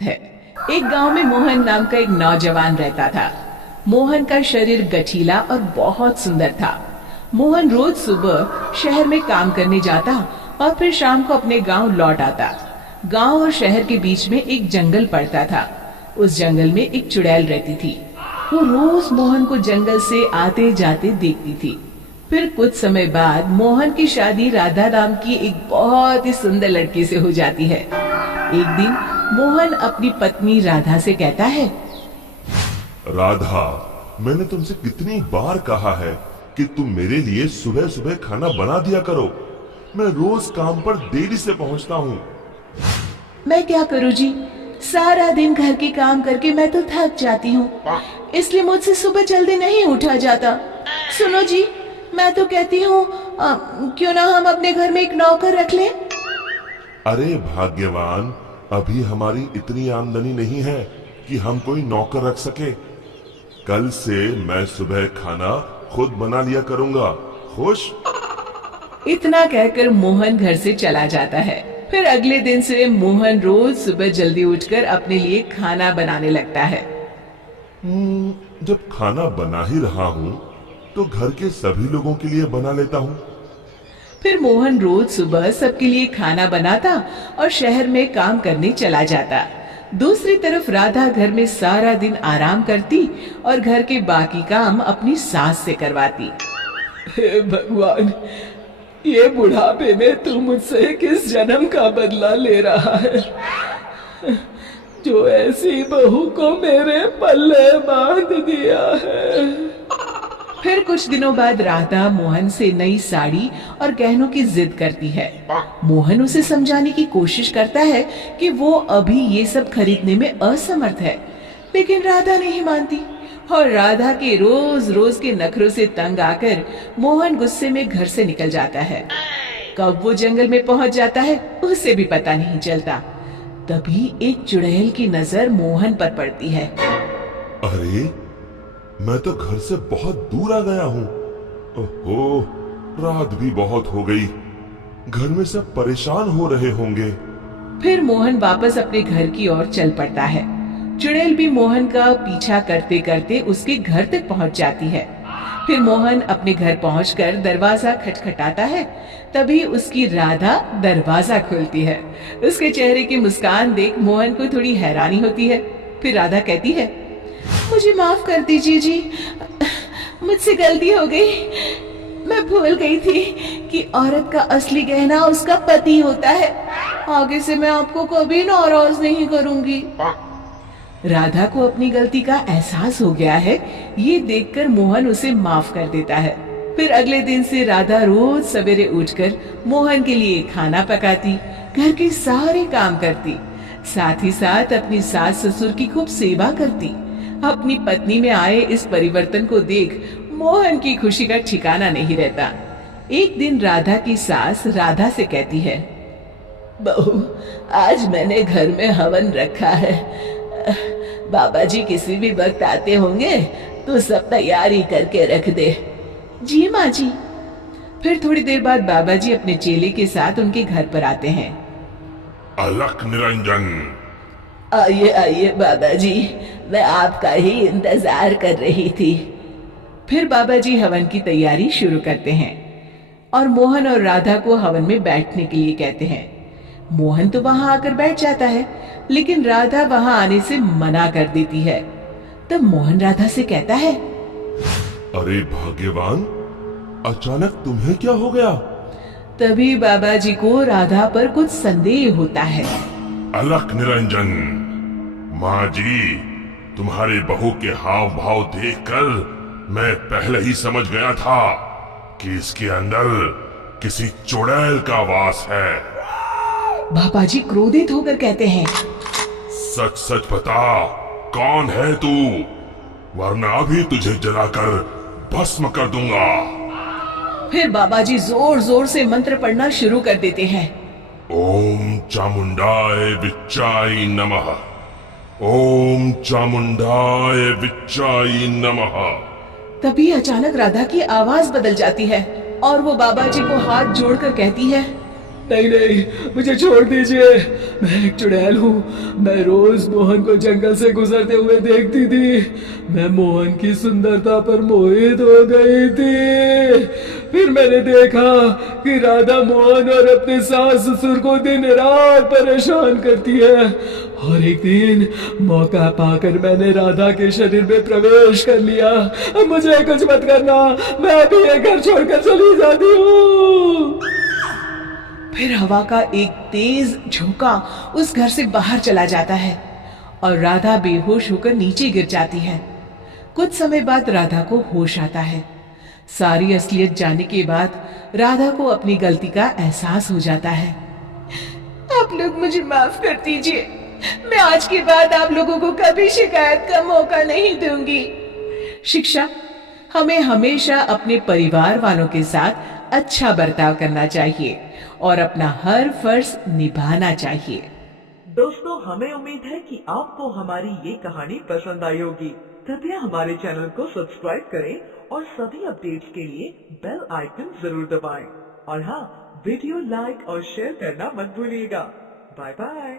है। एक गांव में मोहन नाम का एक नौजवान रहता था। मोहन का शरीर गठीला और बहुत सुंदर था। मोहन रोज सुबह शहर में काम करने जाता और फिर शाम को अपने गांव लौट आता। गांव और शहर के बीच में एक जंगल पड़ता था। उस जंगल में एक चुड़ैल रहती थी। वो रोज मोहन को जंगल से आते जाते देखती थी। फिर कुछ समय बाद मोहन की शादी राधा नाम की एक बहुत ही सुंदर लड़की से हो जाती है। एक दिन मोहन अपनी पत्नी राधा से कहता है, राधा, मैंने तुमसे कितनी बार कहा है कि तुम मेरे लिए सुबह सुबह खाना बना दिया करो। मैं रोज काम पर देरी से पहुंचता हूँ। मैं क्या करूँ जी, सारा दिन घर के काम करके मैं तो थक जाती हूँ, इसलिए मुझसे सुबह जल्दी नहीं उठा जाता। सुनो जी, मैं तो कहती हूँ क्यों ना हम अपने घर में एक नौकर रख लें। अरे भाग्यवान, अभी हमारी इतनी आमदनी नहीं है कि हम कोई नौकर रख सके। कल से मैं सुबह खाना खुद बना लिया करूंगा। खुश? इतना कहकर मोहन घर से चला जाता है। फिर अगले दिन से मोहन रोज सुबह जल्दी उठकर अपने लिए खाना बनाने लगता है। जब खाना बना ही रहा हूँ तो घर के सभी लोगों के लिए बना लेता हूँ। फिर मोहन रोज सुबह सबके लिए खाना बनाता और शहर में काम करने चला जाता। दूसरी तरफ राधा घर में सारा दिन आराम करती और घर के बाकी काम अपनी सास से करवाती। हे भगवान, ये बुढ़ापे में तू मुझसे किस जन्म का बदला ले रहा है, जो ऐसी बहू को मेरे पल्ले बांध दिया है। फिर कुछ दिनों बाद राधा मोहन से नई साड़ी और गहनों की जिद करती है। मोहन उसे समझाने की कोशिश करता है कि वो अभी ये सब खरीदने में असमर्थ है, लेकिन राधा नहीं मानती और राधा के रोज रोज के नखरों से तंग आकर मोहन गुस्से में घर से निकल जाता है। कब वो जंगल में पहुंच जाता है उसे भी पता नहीं चलता। तभी एक चुड़ैल की नजर मोहन पर पड़ती है। अरे, मैं तो घर से बहुत दूर आ गया हूँ। ओहो, रात भी बहुत हो गई। घर में सब परेशान हो रहे होंगे। फिर मोहन वापस अपने घर की ओर चल पड़ता है। चुड़ैल भी मोहन का पीछा करते करते उसके घर तक पहुंच जाती है। फिर मोहन अपने घर पहुंचकर दरवाजा खटखटाता है। तभी उसकी राधा दरवाजा खोलती है। उसके चेहरे की मुस्कान देख मोहन को थोड़ी हैरानी होती है। फिर राधा कहती है, मुझे माफ कर दीजिए जी, मुझसे गलती हो गई। मैं भूल गई थी कि औरत का असली गहना उसका पति होता है। आगे से मैं आपको कभी नाराज नहीं करूंगी। राधा को अपनी गलती का एहसास हो गया है। ये देखकर मोहन उसे माफ कर देता है। फिर अगले दिन से राधा रोज सवेरे उठकर मोहन के लिए खाना पकाती, घर के सारे काम करती, साथ ही साथ अपनी सास ससुर की खूब सेवा करती। अपनी पत्नी में आए इस परिवर्तन को देख मोहन की खुशी का ठिकाना नहीं रहता। एक दिन राधा की सास राधा से कहती है, बहू, आज मैंने घर में हवन रखा है। बाबा जी किसी भी वक्त आते होंगे तो सब तैयारी करके रख दे। जी माँ जी। फिर थोड़ी देर बाद बाबा जी अपने चेले के साथ उनके घर पर आते हैं। अलख निरंजन। आइए आइए बाबा जी, मैं आपका ही इंतजार कर रही थी। फिर बाबा जी हवन की तैयारी शुरू करते हैं और मोहन और राधा को हवन में बैठने के लिए कहते हैं। मोहन तो वहां आकर बैठ जाता है, लेकिन राधा वहां आने से मना कर देती है। तब मोहन राधा से कहता है, अरे भाग्यवान, अचानक तुम्हें क्या हो गया? तभी बाबा जी को राधा पर कुछ संदेह होता है। अलख निरंजन, माँ जी, तुम्हारी बहू के हाव भाव देखकर मैं पहले ही समझ गया था कि इसके अंदर किसी चुड़ैल का वास है। बाबा जी क्रोधित होकर कहते हैं, सच सच बता, कौन है तू, वरना भी तुझे जलाकर भस्म कर दूंगा। फिर बाबा जी जोर जोर से मंत्र पढ़ना शुरू कर देते हैं। ओम चामुंडाय विच्चाय नमः, ओम चामुंडाय विच्चाय नमः। तभी अचानक राधा की आवाज बदल जाती है और वो बाबा जी को हाथ जोड़कर कहती है, नहीं नहीं, मुझे छोड़ दीजिए। मैं एक चुड़ैल हूँ। मैं रोज मोहन को जंगल से गुजरते हुए देखती थी। मैं मोहन की सुंदरता पर मोहित हो गई थी। फिर मैंने देखा कि राधा मोहन और अपने सास ससुर को दिन रात परेशान करती है। और एक दिन मौका पाकर मैंने राधा के शरीर में प्रवेश कर लिया। अब मुझे कुछ मत करना, मैं अभी ये घर छोड़कर चली जाती हूँ। फिर हवा का एक तेज झोंका उस घर से बाहर चला जाता है और राधा बेहोश होकर नीचे गिर जाती है। कुछ समय बाद राधा को होश आता है। सारी असलियत जानने के बाद राधा को अपनी गलती का एहसास हो जाता है। आप लोग मुझे माफ कर दीजिए। मैं आज के बाद आप लोगों को कभी शिकायत का मौका नहीं दूंगी। शिक्षा: हमें हमेशा अपने परिवार वालों के साथ अच्छा बर्ताव करना चाहिए और अपना हर फर्ज निभाना चाहिए। दोस्तों, हमें उम्मीद है कि आपको हमारी ये कहानी पसंद आई होगी। कृपया हमारे चैनल को सब्सक्राइब करें और सभी अपडेट्स के लिए बेल आइकन जरूर दबाएं। और हाँ, वीडियो लाइक और शेयर करना मत भूलिएगा। Bye bye.